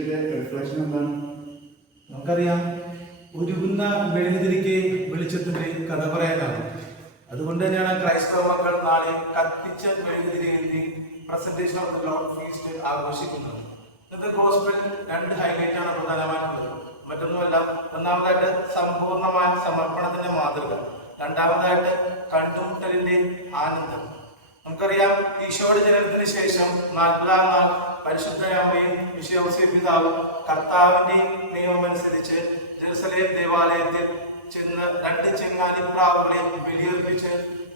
വിഷയത്തിന്റെ റിഫ്ലക്ഷൻ എന്താണ്? നമുക്കറിയാം, ഉരുകുന്ന മെഴുകുതിരിക്ക് വെളിച്ചത്തിന്റെ കഥ പറയാനാണ്. അതുകൊണ്ട് തന്നെയാണ് ക്രൈസ്തവ മക്കൾ നാളെ കത്തിച്ച മെഴുകുതിരി presentation of the Lord feast ആഘോഷിക്കുന്നത്. ഇന്നത്തെ ഗോസ്പൽ രണ്ട് ഹൈലൈറ്റ് ആണ് പ്രധാനമായിട്ടുള്ളത്. മറ്റൊന്നുമല്ല, ഒന്നാമതായിട്ട് സമ്പൂർണമായ സമർപ്പണത്തിന്റെ മാതൃക, രണ്ടാമതായിട്ട് കണ്ടുമുട്ടലിന്റെ ആനന്ദം. നമുക്കറിയാം, ഈശോയുടെ ജനനത്തിന് ശേഷം 40-ാം നാൾ പരിശുദ്ധ അമ്മയും വിശുദ്ധ പിതാവും കർത്താവിന്റെ നിയമമനുസരിച്ച് ജെറുസലേം ദേവാലയത്തിൽ ചെന്ന് 2 ചെങ്ങാലിപ്രാവുകളെ ബലിയർപ്പിച്ച്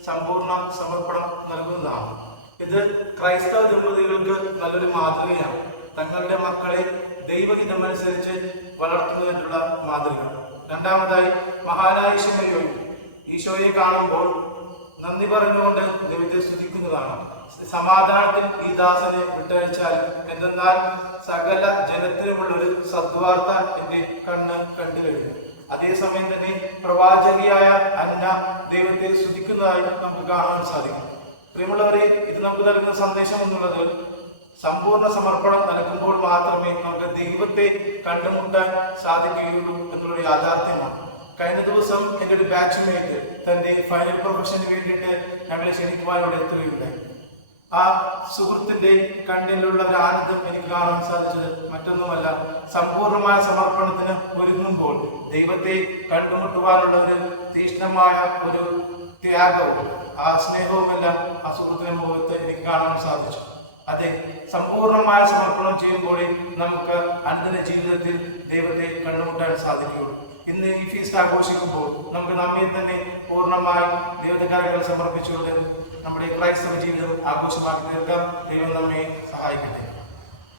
സമ്പൂർണ്ണ സമർപ്പണം നൽകുന്നതാണ്. ഇത് ക്രൈസ്തവ ദമ്പതികൾക്ക് നല്ലൊരു മാതൃകയാണ്. തങ്ങളുടെ മക്കളെ ദൈവഹിതമനുസരിച്ച് വളർത്തുന്നതിനുള്ള മാതൃക. രണ്ടാമതായി, മഹാനായ ശിമയോൻ ഈശോയെ കാണുമ്പോൾ നന്ദി പറഞ്ഞുകൊണ്ട് ദൈവത്തെ സ്തുതിക്കുന്നതാണ്. സമാധാനത്തിൽ ഈ ദാസനെ വിട്ടയച്ചാൽ, എന്തെന്നാൽ സകല ജനത്തിനുമുള്ളൊരു സദ്വാർത്ത എന്റെ കണ്ണ് കണ്ടു കഴിഞ്ഞു. അതേസമയം തന്നെ പ്രവാചകിയായ അന്ന ദൈവത്തെ സ്തുതിക്കുന്നതായി നമുക്ക് കാണാൻ സാധിക്കും. പ്രിയമുള്ളവരെ, ഇത് നമുക്ക് നൽകുന്ന സന്ദേശം എന്നുള്ളത് സമ്പൂർണ്ണ സമർപ്പണം നൽകുമ്പോൾ മാത്രമേ നമുക്ക് ദൈവത്തെ കണ്ടുമുട്ടാൻ സാധിക്കുകയുള്ളൂ എന്നുള്ളൊരു യാഥാർത്ഥ്യമാണ്. കഴിഞ്ഞ ദിവസം എൻ്റെ ഒരു ബാച്ച്മേറ്റ് തന്റെ ഫൈനൽ പ്രൊഫഷന് വേണ്ടിയിട്ട് ഞങ്ങളെ ക്ഷണിക്കുവാൻ ഇവിടെ എത്തുകയുണ്ടായി. ആ സുഹൃത്തിന്റെ കണ്ണിലുള്ള ഒരു ആനന്ദം എനിക്ക് കാണാൻ സാധിച്ചത് മറ്റൊന്നുമല്ല, സമ്പൂർണമായ സമർപ്പണത്തിന് ഒരുങ്ങുമ്പോൾ ദൈവത്തെ കണ്ടുമുട്ടുവാനുള്ള ഒരു തീക്ഷ്ണമായ ഒരു ത്യാഗവും ആ സ്നേഹവുമെല്ലാം ആ സുഹൃത്തിന്റെ മുഖത്ത് എനിക്ക് കാണാൻ സാധിച്ചു. അതെ, സമ്പൂർണമായ സമർപ്പണം ചെയ്യുമ്പോഴേ നമുക്ക് അനുദിന ജീവിതത്തിൽ ദൈവത്തെ കണ്ടുമുട്ടാൻ സാധിക്കുകയുള്ളൂ. ഇന്ന് ഈ ഫീസ്റ്റ് ആഘോഷിക്കുമ്പോൾ നമുക്ക് നമ്മെ തന്നെ പൂർണ്ണമായി ദൈവകാര്യങ്ങൾ സമർപ്പിച്ചുകൊണ്ട് നമ്മുടെ ക്രൈസ്തവ ജീവിതം ആഘോഷമാക്കി തീർക്കാം. ദൈവം നമ്മെ സഹായിക്കട്ടെ.